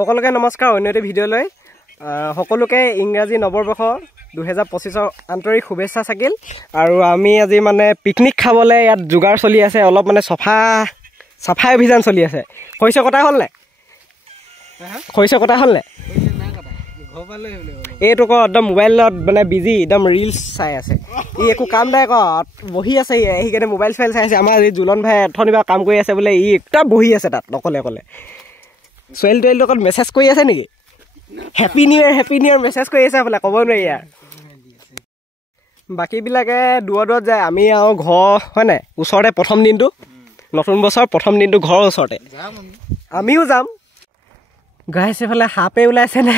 সকলোকে নমস্কাৰ অন্য এটা ভিডিঅ'লৈ সকলোকে ইংৰাজী নৱবৰ্ষ 2025 আন্তৰিক শুভেচ্ছা থাকিল আৰু আমি আজি মানে পিকনিক খাবলৈ ইয়াত যোগাৰ চলি আছে অলপ মানে সফাই অভিযান চলি আছে খৈছ কটা হ'ল নাই খৈছ কটা হ'ল নাই এইটো ক একদম মোবাইলত মানে বিজি একদম ৰিলছ চাই আছে ই একো কাম নাই ক বহি আছে সেইকাৰণে মোবাইল চাই আছে আমাৰ এই জুলন ভাই অথনিবা কাম কৰি আছে বোলে ই একদম বহি আছে তাত অকলে অকলে ছোৱালীটোৰ লগত মেছেজ কৰি আছে নেকি হেপী নিউ ইয়েৰ মেছেজ কৰি আছে বোলে ক'ব নোৱাৰি ইয়াৰ বাকীবিলাকে দূৰত যায় আমি আৰু ঘৰ হয় নাই ওচৰতে প্ৰথম দিনটো নতুন বছৰ প্ৰথম দিনটো ঘৰৰ ওচৰতে আমিও যাম গাইছ এইফালে সাপে ওলাইছে নে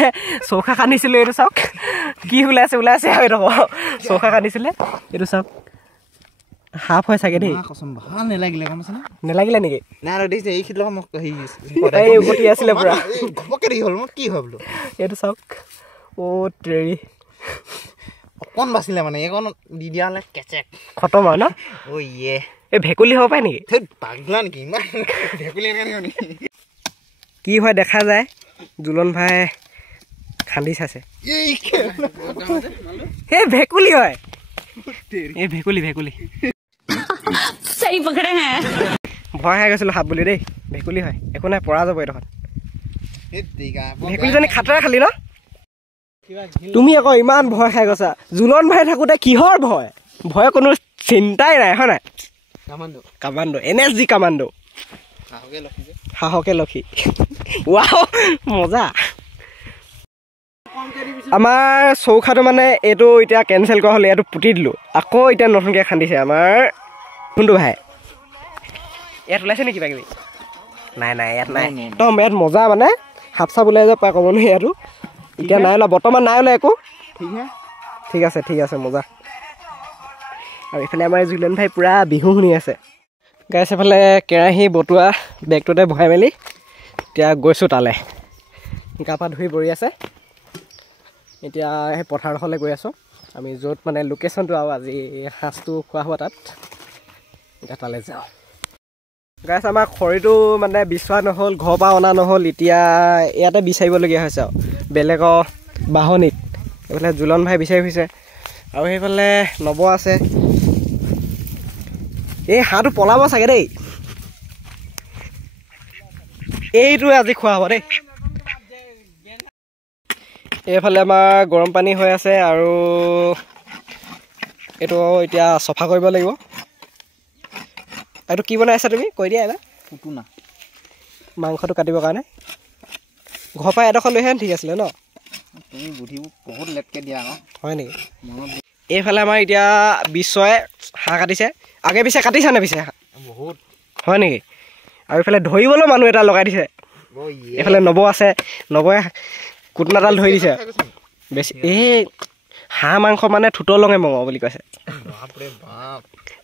চৌখা খান্দিছিলোঁ এইটো চাওক কি ওলাইছে আৰু এইটো চৌখা খান্দিছিলে এইটো চাওক সাপ হয় চাগে দেই ভাল নেলাগিলে নেকি উভতি আছিলে পুৰা এইটো চাওক অ' ট্ৰেৰি অকণ বাচিলে মানে এইকণ দি দিয়া হ'লে কেচেক খতম আৰু ন এই ভেকুলী হ'ব পাৰে নেকি পাগলা নেকি ইমান ভেকুলী কি হয় দেখা যায় জুলন ভাই খান্দি চাইছে এই ভেকুলী হয় এই ভেকুলী ভয় খাই গৈছিলোঁ সাপ বুলি দেই ভেকুলী হয় একো নাই পৰা যাব এইডোখৰত ভেকুলীজনী খাটেৰে খালি ন তুমি আকৌ ইমান ভয় খাই গৈছা জুলন ভাই থাকোঁতে কিহৰ ভয় কোনো চিন্তাই নাই হয় নাই কামাণ্ডো NSG কামাণ্ডো সাহকে লক্ষী ৱাও মজা আমাৰ চৌখাটো মানে এইটো এতিয়া কেঞ্চেল কৰা হ'লে এইটো পুতি দিলোঁ আকৌ এতিয়া নতুনকৈ খান্দিছে আমাৰ কোনটো ভাই ইয়াত ওলাইছে নেকি কিবা কিবি নাই ইয়াত নাই একদম ইয়াত মজা মানে সাপ চাপ ওলাই যাব পাই ক'ব নহয় ইয়াতো এতিয়া নাই ওলা বৰ্তমান নাই ওলা একো ঠিক আছে মজা আৰু এইফালে আমাৰ জুলন ভাই পূৰা বিহু শুনি আছে গাইছ এফালে কেৰাহী বটোৱা বেগটোতে ভৰাই মেলি এতিয়া গৈছোঁ তালৈ গা পা ধুই বহি আছে এতিয়া সেই পথাৰডোখৰলৈ গৈ আছোঁ আমি য'ত মানে লোকেশ্যনটো আৰু আজি সাঁজটো খোৱা হোৱা তাত এতিয়া তালৈ যাওঁ গাইছ আমাৰ খৰিটো মানে বিচৰা নহ'ল ঘৰৰ পৰা অনা নহ'ল এতিয়া ইয়াতে বিচাৰিবলগীয়া হৈছে আৰু বেলেগৰ বাহনিত এইফালে জুলন ভাই বিচাৰি ফুৰিছে আৰু সেইফালে নব আছে এই হাঁহটো পলাব চাগে দেই এইটোৱে আজি খোৱা হ'ব দেই এইফালে আমাৰ গৰম পানী হৈ আছে আৰু এইটো এতিয়া চফা কৰিব লাগিব এইটো কি বনাই আছা তুমি কৈ দিয়া এবাৰ পুটুনা মাংসটো কাটিবৰ কাৰণে ঘৰৰ পৰা এডোখৰ লৈহে ঠিক আছিলে ন তুমি বুদ্ধিবোৰ বহুত লেটকৈ দিয়া আকৌ হয় নেকি এইফালে আমাৰ এতিয়া বিশ্বই হাঁহ কাটিছে আগে পিছে কাটিছে নে পিছে বহুত হয় নেকি আৰু এইফালে ধৰিবলৈ মানুহ এটা লগাই দিছে এইফালে নব আছে নবয়ে কুটনাডাল ধৰি দিছে বেছি এই হাঁহ মাংস মানে ঠোঁটৰ লঙে মঙহ বুলি কৈছে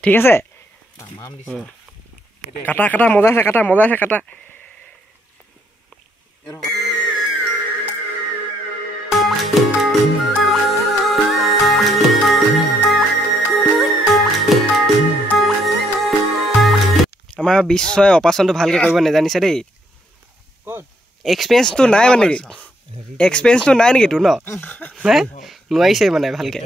ঠিক আছে কাটা মজা আছে কাটা আমাৰ বিশ্বই অপাৰেশ্যনটো ভালকৈ কৰিব নাজানিছে দেই এক্সপিৰিয়েঞ্চটো নাই মানে এক্সপিৰিয়েঞ্চটো নাই নেকি তোৰ ন নাই নোৱাৰিছে মানে ভালকৈ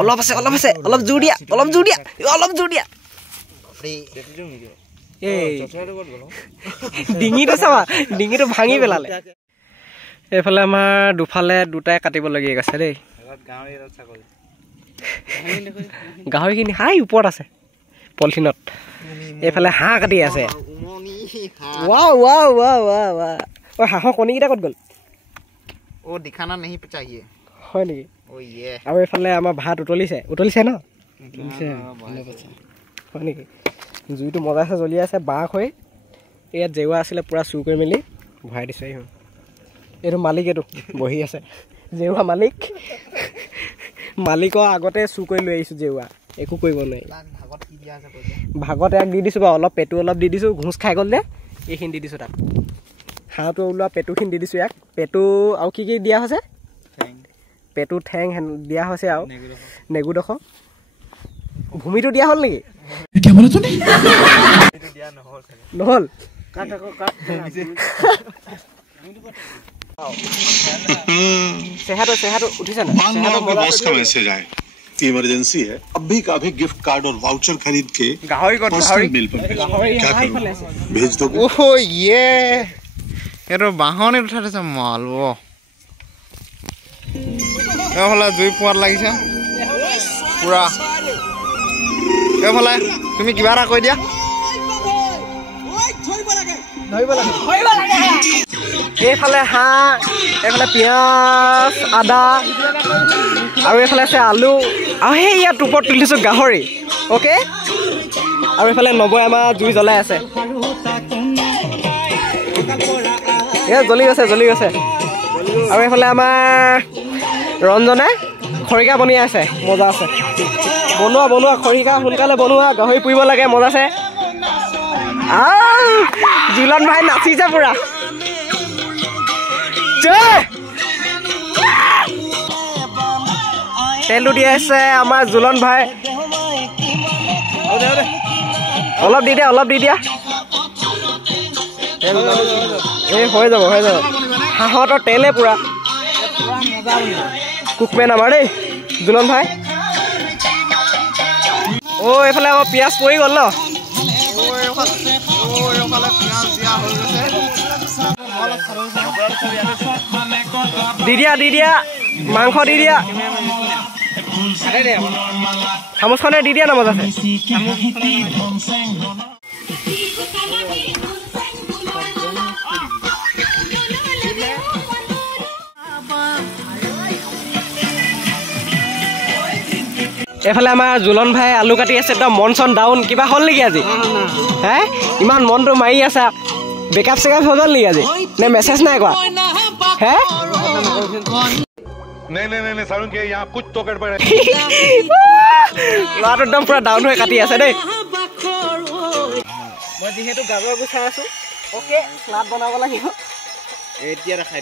অলপ আছে অলপ জোৰ দিয়া এই ডিঙিটো চাবা ডিঙিটো ভাঙি পেলালে এইফালে আমাৰ দুফালে দুটাই কাটিবলগীয়া গৈছে দেই গাহৰিখিনি হাই ওপৰত আছে পলিথিনত এইফালে হাঁহ কাটি আছে ৱাও হাঁহৰ কণীকেইটা ক'ত গ'ল হয় নেকি আৰু এইফালে আমাৰ ভাত উতলিছে ন হয় নেকি জুইটো মজা আছে জ্বলি আছে বাঁহ হৈ ইয়াত জেওৰা আছিলে পূৰা চুৰ কৰি মেলি ভৰাই দিছোঁ এইটো মালিক এইটো বহি আছে জেওৰা মালিকৰ আগতে চুৰ কৰি লৈ আহিছোঁ জেওৰা একো কৰিব নোৱাৰি ভাগত ইয়াক দি দিছোঁ বাৰু অলপ পেটু অলপ দি দিছোঁ ঘোঁচ খাই গ'ল যে এইখিনি দি দিছোঁ তাত হাঁহটো ওলোৱা পেটুখিনি দি দিছোঁ ইয়াক পেটু আৰু কি দিয়া হৈছে পেটু ঠেং দিয়া হৈছে আৰু নেগুডোখৰ ভূমিটো দিয়া হ'ল নেকি নহ'ল চেহাটো উঠিছে না इमरजेंसी है अभी का अभी गिफ्ट कार्ड और वाउचर खरीद के पर्सनल मेल पर भेज दोगे ओहो ये এইটো বাহনে উঠাই থৈছে মাল এইফালে জুই পোৱাত লাগিছে পুৰা এইফালে তুমি কিবা এটা কৈ দিয়া এইফালে হাঁহ এইফালে পিঁয়াজ আদা আৰু এইফালে আছে আলু আৰু সেই ইয়াত ওপৰত তুলি দিছোঁ গাহৰি অ'কে আৰু এইফালে নবৈ আমাৰ জুই জ্বলাই আছে জ্বলি গৈছে আৰু এইফালে আমাৰ ৰঞ্জনে খৰিকা বনাই আছে মজা আছে বনোৱা খৰিকা সোনকালে বনোৱা গাহৰি পুৰিব লাগে মজা আছে জুলন ভাই নাচিছে পুৰা তেলটো দি আছে আমাৰ জুলন ভাই অলপ দি দিয়া এই হৈ যাব হাঁহৰ তেলে পুৰা কুকমেন আমাৰ দেই জুলন ভাই এইফালে আকৌ পিঁয়াজ পৰি গ'ল ন দি দিয়া মাংস দি দিয়া চামুচখনে দি দিয়া নামত আছে এইফালে আমাৰ জুলন ভাই আলু কাটি আছে একদম মন চন ডাউন কিবা হ'ল নেকি আজি হে ইমান মনটো মাৰি আছা বেকআপ চেকআপ হৈ গ'ল নেকি আজি নে মেছেজ নাই কোৱা হে ল'ৰাটো একদম পুৰা ডাউন হৈ কাটি আছে দেই মই যিহেতু গাজৰ গুচাই আছো অ'কে স্লাড বনাব লাগিব এতিয়া দেখাই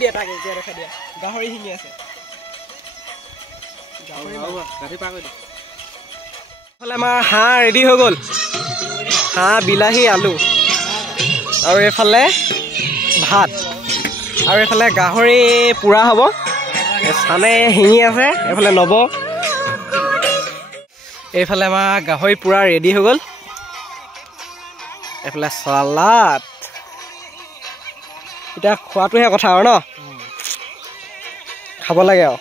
দিয়া গাহৰি শিঙি আছে আমাৰ হাঁহ ৰেডি হৈ গ'ল হাঁহ বিলাহী আলু আৰু এইফালে ভাত আৰু এইফালে গাহৰি পুৰা হ'ব চানে শিঙি আছে এইফালে নব এইফালে আমাৰ গাহৰি পুৰা ৰেডি হৈ গ'ল এইফালে চালাড এতিয়া খোৱাটোহে কথা আৰু ন খাব লাগে আৰু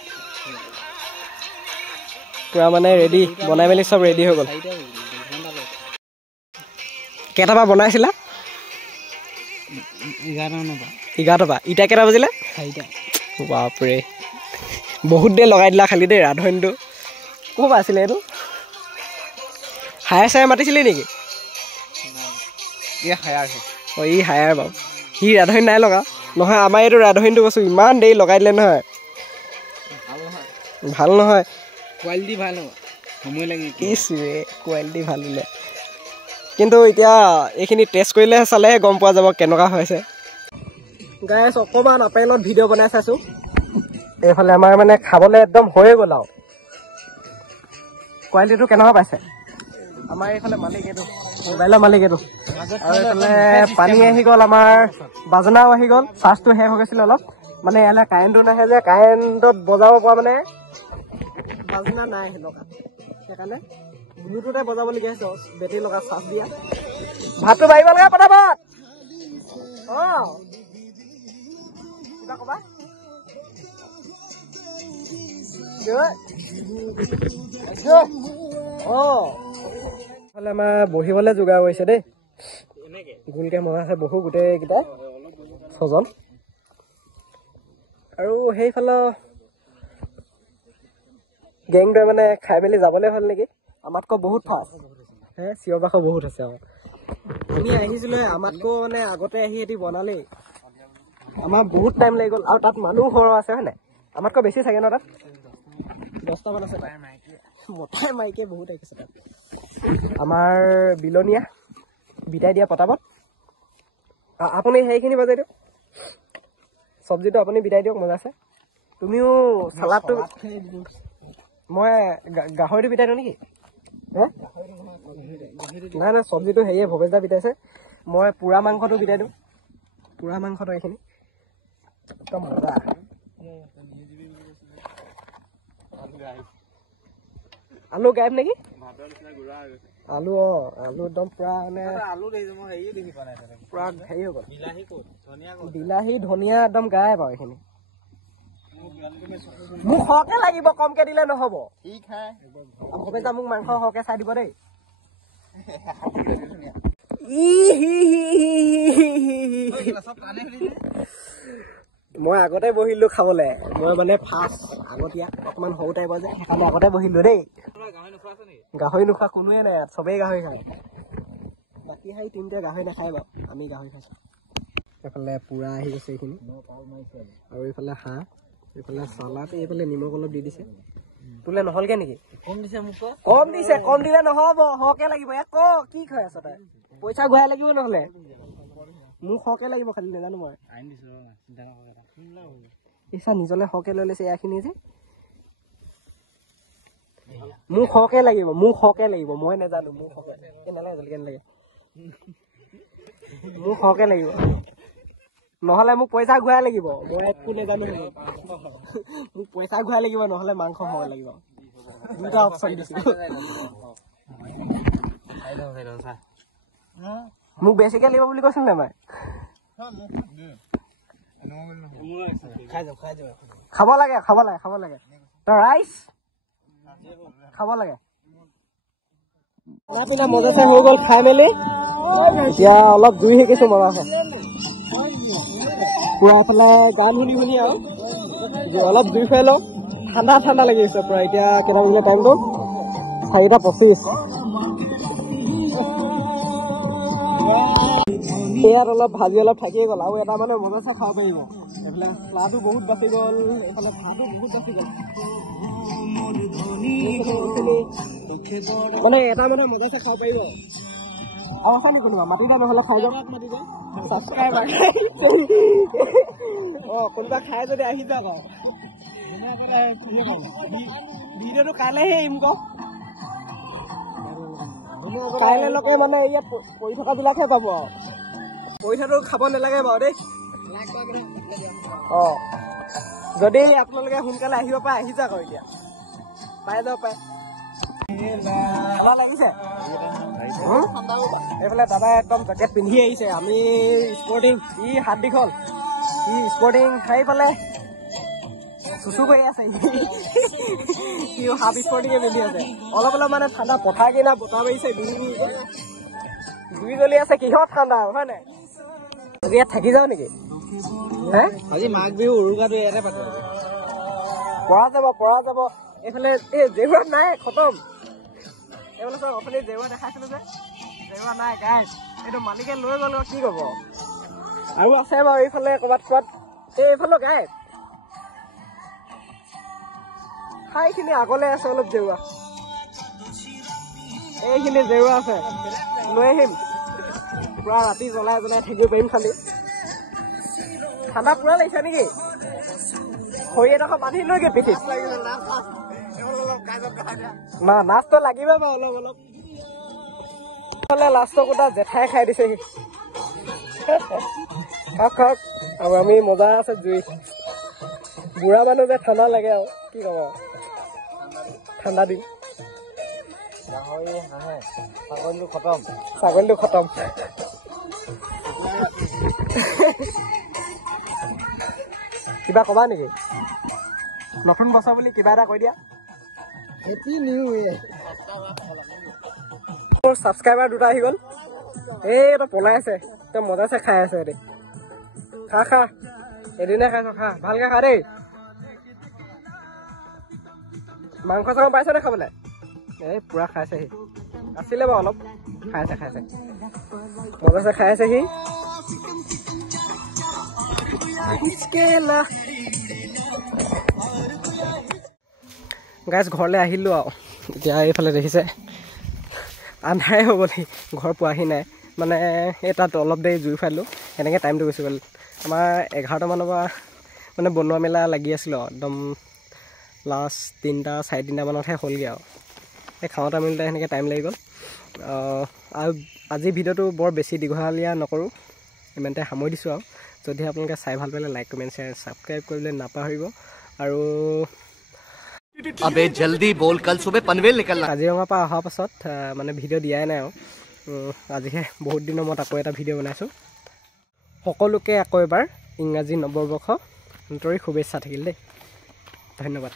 পুৰা মানে ৰেডি বনাই মেলি চব ৰেডি হৈ গ'ল কেইটাপা বনাইছিলা 11 পৰা ইটা কেইটা বাজিলে বাপৰে বহুত দেৰি লগাই দিলা খালি দেই ৰাধনটো ক'ৰ পৰা আছিলে এইটো হায়াৰ চায়াৰ মাতিছিলি নেকি ই হায়াৰ বাৰু সি ৰাধন নাই লগা নহয় আমাৰ এইটো ৰাধনটো কৈছোঁ ইমান দেৰি লগাই দিলে নহয় ভাল নহয় কোৱালিটি ভাল হ'ব সময় লাগে কোৱালিটি ভাল হ'লে কিন্তু এতিয়া এইখিনি টেষ্ট কৰিলেহে চালেহে গম পোৱা যাব কেনেকুৱা হৈছে গাইছ অকণমান আপেলত ভিডিঅ' বনাই চাইছোঁ এইফালে আমাৰ মানে খাবলৈ একদম হৈয়ে গ'ল আৰু কোৱালিটিটো কেনেকুৱা পাইছে আমাৰ এইফালে মালিক এইটো মোবাইলৰ মালিক এইটো আৰু এইফালে পানী আহি গ'ল আমাৰ বাজনাও আহি গ'ল চাৰ্জটো শেষ হৈ গৈছিলে অলপ মানে ইয়ালৈ কাৰেণ্টটো নাহে যে কাৰেণ্টত বজাব পৰা মানে বাজনা নাই সেইকাৰণে ব্লুটুথে বজাবলগীয়া হৈছে বেটেৰী লগা চাৰ্জ দিয়া ভাতটো বাঢ়িব লাগে পটাপট কিবা ক'বা এইফালে আমাৰ বহিবলৈ যোগাৰ কৰিছে দেই গোলকৈ মজা আছে বহু গোটেইকেইটাই 6জন আৰু সেইফালে গেংটোৱে মানে খাই মেলি যাবলৈ হ'ল নেকি আমাতকৈ বহুত ফাষ্ট চিঞৰ বাখৰ বহুত আছে আৰু আমি আহিছিলোঁ আমাতকৈ মানে আগতে আহি সিহঁতি বনালেই আমাৰ বহুত টাইম লাগি গ'ল আৰু তাত মানুহ সৰহ আছে হয় নাই আমাতকৈ বেছি চাগে ন তাত 10টামান আছে মতাই মাইকে বহুত আহিছে তাত আমাৰ বিলনীয়া বিটাই দিয়া পটাপট আপুনি সেইখিনি বজাই দিয়ক চব্জিটো আপুনি বিটাই দিয়ক মজা আছে তুমিও চালাডটো মই গাহৰিটো বিটাইতো নেকি নাই নাই চব্জিটো হেৰিয়ে ভৱেশদা বিটাইছে মই পুৰা মাংসটো বিটাই দিওঁ পুৰা মাংসটো এইখিনি একদম মজা আলু গায়ব নেকি আলু আলু একদম পুৰা মানে পুৰা হেৰি হৈ গ'ল বিলাহী ধনিয়া একদম গায়ব আৰু এইখিনি মোক সৰহকে লাগিব কমকে দিলে নহব ভৱেশদা মোক মাংস সৰহকে চাই দিব দেই মই আগতে বহিলো খাবলে মই মানে ফাৰ্ষ্ট আগতীয়া অকমান সৰু টাইপৰ যে সেইকাৰণে আগতে বহিলো দেই গাহৰি নোখোৱা কোনোৱে নাই চবেই গাহৰি খায় বাকী সেই তিনিটা গাহৰি নাখায় বাৰু আমি গাহৰি খাইছো এইফালে পুৰা আহি গৈছে এইখিনি আৰু এইফালে হাঁহ এইফালে চালাড এইফালে নিমখ অলপ দি দিছে তোলে নহলগে নেকি কম দিছে কম দিলে নহব সৰহকে লাগিব ক কি খাই আছ তই পইচা ঘূৰাই লাগিব নহলে মোক সৰহকে লাগিব খালি নাজানো মই ইচ্ছা নিজলে সৰহকে লৈ লৈছে এয়াখিনি যে মোক সৰহকে লাগিব মই নাজানো মোক সৰহকে নালাগে জলকে নালাগে মোক সৰহকে লাগিব নহলে মোক পইচা ঘূৰাই লাগিব মই একো নাজানো মোক পইচা ঘূৰাই লাগিব নহলে মাংস সৰহকে লাগিব দুটা অপচন দিছো মোক বেছিকে লাগিব বুলি কৈছিল নে মই খাব লাগে তই ৰাইচ খাব লাগে খানা পিনা মজাছে হৈ গ'ল খাই মেলি এতিয়া অলপ জুই শিকিছো মজাছে পুৰা এইফালে গান শুনি আৰু অলপ জুই খুৱাই লওঁ ঠাণ্ডা লাগি আছে পুৰা এতিয়া কেইটা বাজিলে টাইমটো 4:25 ইয়াত অলপ ভাজি অলপ থাকিয়ে গ'ল আৰু এটা মানে মজাছে খাব পাৰিব এইফালে লাডু বহুত বাচি গ'ল এইফালে ভাতো বহুত বাচি গ'ল মানে এটা মানে মজাছে খাব পাৰিব আৰু খানি কোনোবা মাতি দে নহ'লে খাই যাওক ছাবস্ক্ৰাইবাৰ কোনোবা খাই যদি আহি যাওক ভিডিঅ'টো কাইলৈহে এৰিম ক কাইলৈকে মানে ইয়াত পৰি থকা বিলাকহে পাব আৰু পৰি থকাটো খাব নালাগে বাৰু দেই যদি আপোনালোকে সোনকালে আহিব পাৰে আহি যাওক আৰু এতিয়া পাই যাব পাৰে লাগিছে এইফালে দাদাই একদম জেকেট পিন্ধি আহিছে আমি স্পৰ্টিং ই হাত দীঘল ই স্পৰ্টিং সেইফালে চুচু কৰি আছে সি হাফ স্পৰ্টিঙে পিন্ধি আছে অলপ মানে ঠাণ্ডা পথাৰ কিনা বতাহ মাৰিছে জুই জ্বলি আছে কিহত ঠাণ্ডা হয় নাই ইয়াত থাকি যাও নেকি হে আজি মাঘ বিহু উৰুকাটো ইয়াতে পাতিব পৰা যাব এইফালে এই জেউৰা নাই খতম এইফালে চব অথনি জেউৰা দেখাইছিলো যে জেউৰা নাই গাইজ এইটো মালিকে লৈ গ'ল কি কব আৰু আছে বাৰু এইফালে ক'ৰবাত এইফালে গাইজ ঠাইখিনি আগলে আছে অলপ জেউৰা এইখিনি জেউৰা আছে লৈ আহিম পুৰা ৰাতি জ্বলাই থাকিব পাৰিম খালি ঠাণ্ডা পুৰা লাগিছে নেকি খৰি এডোখৰ বান্ধি লৈগে পিঠিত না নাচটো লাগিবই বাৰু অলপ লাষ্টৰ কোটা জেঠাই খাই দিছেহি খাওক আৰু আমি মজা আছে জুই বুঢ়া মানুহ যে ঠাণ্ডা লাগে আৰু কি কব ঠাণ্ডা দিন ছাগলীটো খতম কিবা কবা নেকি নতুন বছৰ বুলি কিবা এটা কৈ দিয়া হেপী নিউ ইয়েৰ মোৰ ছাবস্ক্ৰাইবাৰ দুটা আহি গ'ল এইটো পলাই আছে তই মজাছে খাই আছে এদিন খা এদিনে খাইছ খা ভালকে খা দেই মাংস চাংস পাইছ নে খাবলৈ এই পুৰা খাইছেহি আছিলে বাৰু অলপ খাইছে মজাছে খাই আছে সি গাইজ ঘৰলৈ আহিলো আৰু এতিয়া এইফালে দেখিছে আন্ধাৰে হৈ গ'ল ঘৰ পোৱাহি নাই মানে এই তাত অলপ দেৰি জুই ফাইলোঁ এনেকৈ টাইমটো গুচি গ'ল আমাৰ 11টা মানৰ পৰা মানে বনোৱা মেলা লাগি আছিলোঁ একদম লাষ্ট 3টা 3:30 মানতহে হ'লগৈ আৰু এই খাওঁতে মেলোতে সেনেকৈ টাইম লাগি গ'ল আৰু আজি ভিডিঅ'টো বৰ বেছি দীঘলীয়া নকৰোঁ ইমানতে সামৰি দিছোঁ আৰু যদি আপোনালোকে চাই ভাল পালে লাইক কমেণ্ট শ্বেয়াৰ ছাবস্ক্ৰাইব কৰিবলৈ নাপাহৰিব আৰু अबे जल्दी बोल कल सुबह पनवेल निकलना কাজিৰঙাৰ পৰা অহাৰ পাছত মানে ভিডিঅ' দিয়াই নাই আৰু আজিহে বহুত দিনৰ মূৰত আকৌ এটা ভিডিঅ' বনাইছোঁ সকলোকে আকৌ এবাৰ ইংৰাজী নৱবৰ্ষ আন্তৰিক শুভেচ্ছা থাকিল দেই ধন্যবাদ